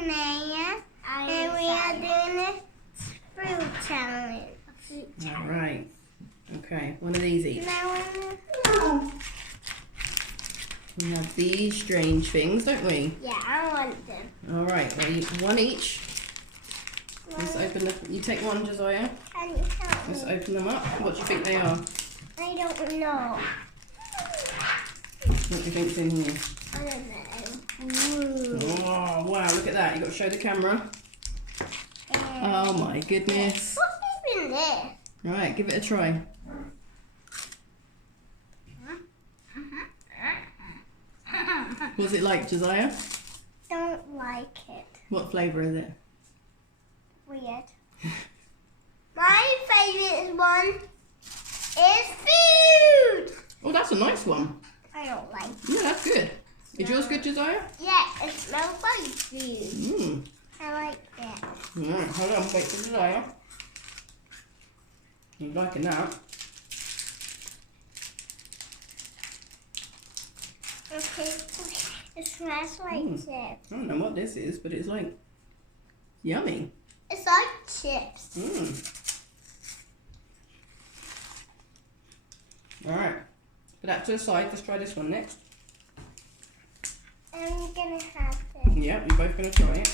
Anayah, and we are doing a fruit challenge. All right. Okay, one of these each. We have these strange things, don't we? Yeah, I want them. All right, well, one each. Let's open the. You take one, Josiah. Can you help me? Let's open them up. What do you think they are? I don't know. What do you think's in here? I don't know. Ooh. Oh wow! Look at that. You got to show the camera. Oh my goodness! What's in there? All right, give it a try. What's it like, Josiah? Don't like it. What flavour is it? Weird. My favourite one is food. Oh, that's a nice one. I don't like it. Yeah, that's good. Is yours good, Josiah? Yeah, it smells like food. Mmm. I like that. Alright, hold on, wait for Josiah. He's liking that. Okay, it smells like chips. I don't know what this is, but it's like yummy. It's like chips. Mmm. Alright, put that to the side. Let's try this one next. I'm gonna have this. Yeah, we're both going to try it.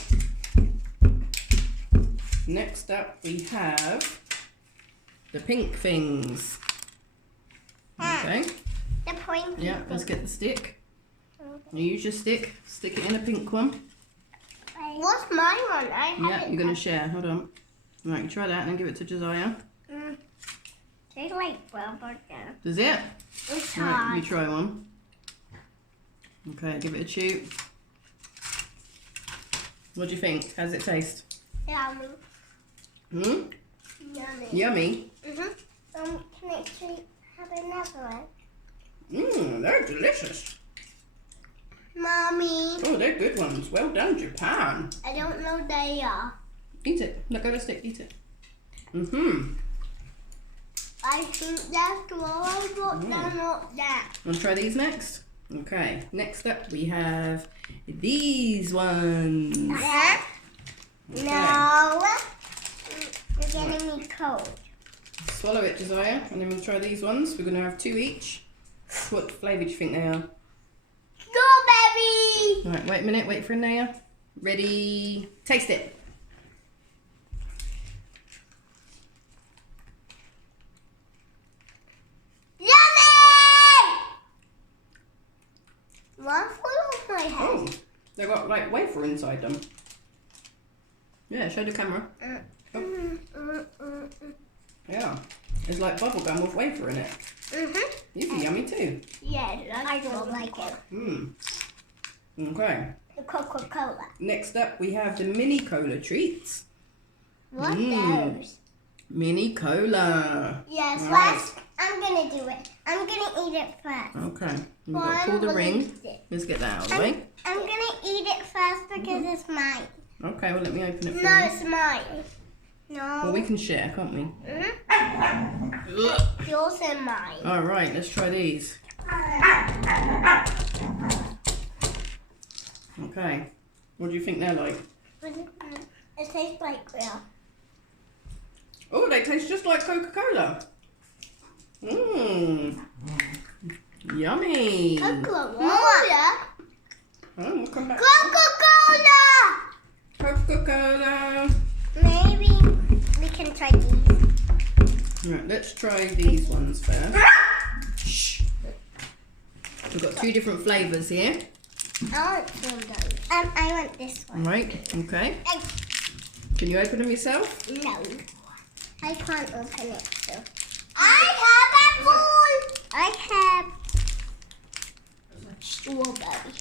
Next up, we have the pink things. Okay. The point. Yeah, let's get the stick. You use your stick, stick it in a pink one. What's my one? Yeah, you're going to share. Hold on. Right, you try that and then give it to Josiah. Tastes like rubber gum. Does it? It's Right, hard. you try one. Okay, give it a chew. What do you think? How does it taste? Yummy. Hmm? Yummy. Yummy? Can I actually have another one? Mmm, they're delicious. Mommy. Oh, they're good ones. Well done, Japan. I don't know they are. Eat it. Let go of the stick. Eat it. Mm-hmm. I think that's what I got. Not that. Want to try these next? Okay. Next up, we have these ones. Okay. No. You're getting me cold. Swallow it, Josiah, and then we'll try these ones. We're going to have two each. What flavour do you think they are? Strawberry. All right, wait a minute. Wait for Anayah. Ready? Taste it. Yummy. One full of my head. Oh, they've got like wafer inside them. Yeah, show the camera. Yeah, it's like bubble gum with wafer in it. These are yummy too. Yeah, I don't like it. Okay. The Coca-Cola. Next up, we have the mini cola treats. What those? Mini cola. Yes, Right. first I'm gonna do it. I'm gonna eat it first. Okay. We've got to pull the ring. Let's get that out of the way. I'm gonna eat it first because it's mine. Okay, well let me open it for No, you. it's mine. No. Well, we can share, can't we? Yours and mine. All right, let's try these. Okay. What do you think they're like? It tastes like real. Oh, they taste just like Coca-Cola. Mmm. Yummy. Coca-Cola. Oh, we'll come back. Coca-Cola. Coca-Cola. Maybe we can try these. Right, let's try these ones first. Shh. We've got two different flavours here. I want some of those. I want this one. Right, okay. Can you open them yourself? No. I can't open it, so. I have apple! I have strawberry.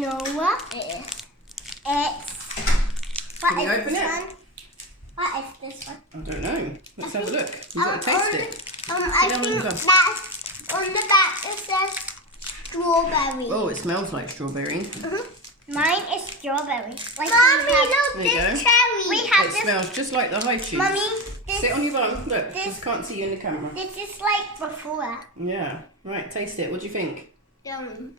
No, what is it's. What Can you is open this it? one? What is this one? I don't know. Let's have a look. You've got to taste it. I Sit down on think the dust. that's on the back it says strawberry. Oh, it smells like strawberry. Mine is strawberry. Like Mommy, look, There you this go. cherry. We have It this. smells just like the high shoes. Mommy, this, Sit on your bum. Look, this- just can't see you in the camera. this is like before. Yeah. Right, taste it. What do you think? Yum.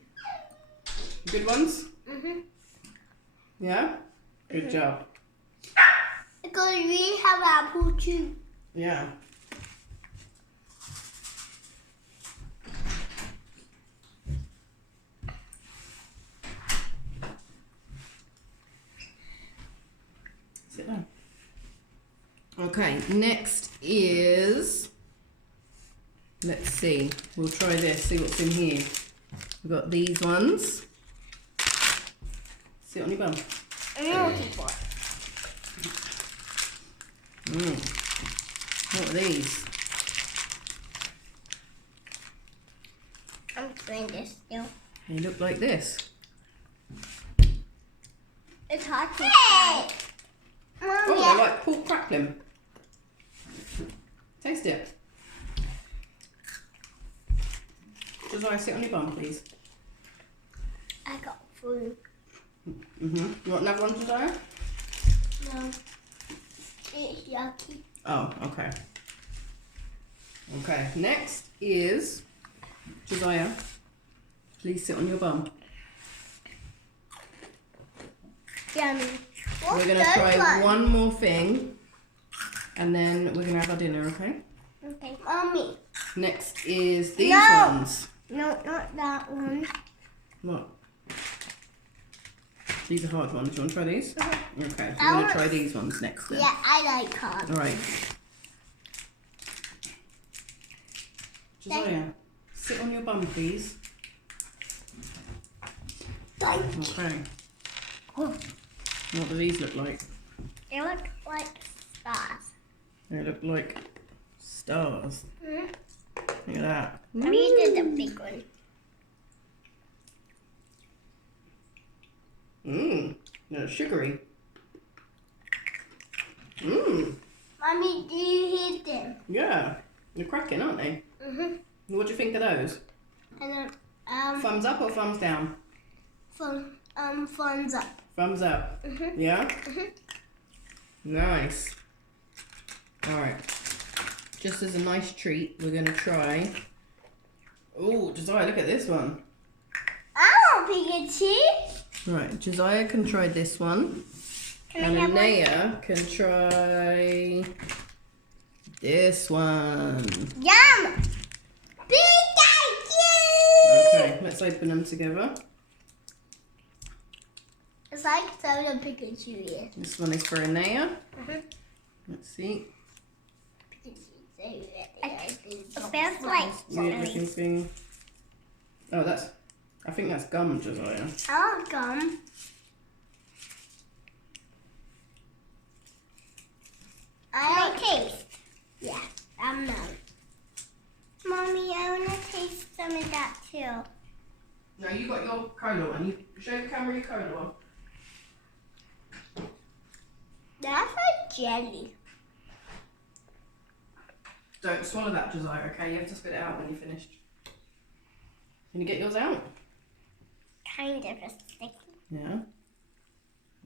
Good ones? Mhm. Yeah? Good job. Because we have apple too. Yeah. Sit down. Okay, next is, let's see, we'll try this, see what's in here. We've got these ones. Sit on your bum. I'm looking for it. What are these? I'm doing this still. They look like this. It's hard to find. Mom, Oh, they're like pork crackling. Taste it. Josiah, sit on your bum, please. I got food. You want another one, Josiah? No. It's yucky. Oh, okay. Okay, next is Josiah. Please sit on your bum. Yummy. We're going to try one more thing and then we're going to have our dinner, okay? Okay. Mommy. Next is these ones. No, not that one. What? These are hard ones. Do you want to try these? Mhm. Okay, so we're going to try these ones next then. Yeah, I like hard. Alright. Josiah, sit on your bum, please. Okay. Oh, What do these look like? they look like stars. They look like stars. Mm-hmm. Look at that. I needed the big one. They're sugary. Mommy, do you hear them? Yeah. They're cracking, aren't they? Mm-hmm. What do you think of those? And Thumbs up or thumbs down? thumbs up. Thumbs up. Mm-hmm. Yeah? Mm-hmm. Nice. Alright. Just as a nice treat, we're going to try... Oh, Josiah, look at this one. Oh, Pikachu. Right, Josiah can try this one. And Anayah can try this one. Yum! Pikachu! Okay, let's open them together. It's like soda Pikachu here. This one is for Anayah. Mm-hmm. Let's see. It smells like Weird looking thing. Oh, I think that's gum, Josiah. oh, gum. I like taste. Yeah, I'm not. Mommy, I want to taste some of that too. No, you got your cola one. You show the camera your cola one. That's like jelly. Don't swallow that, Josiah, okay? You have to spit it out when you're finished. Can you get yours out? Kind of a sticky. Yeah.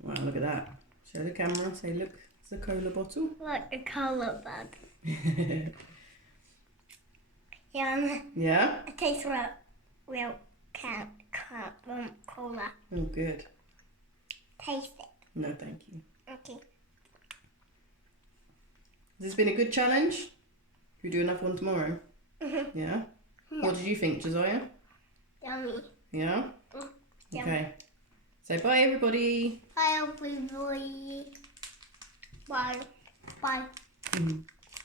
Wow, look at that. Show the camera. Say, look, it's a cola bottle. Like a color bud. Yum. Yeah? It tastes like real cola. Oh, good. Taste it. No, thank you. Okay. Has this been a good challenge? Can we do another one tomorrow? Mm-hmm. Yeah? What did you think, Josiah? Yummy. Yeah? Yum. Okay. Say bye, everybody. Bye, everybody. Bye. Bye. Mhm.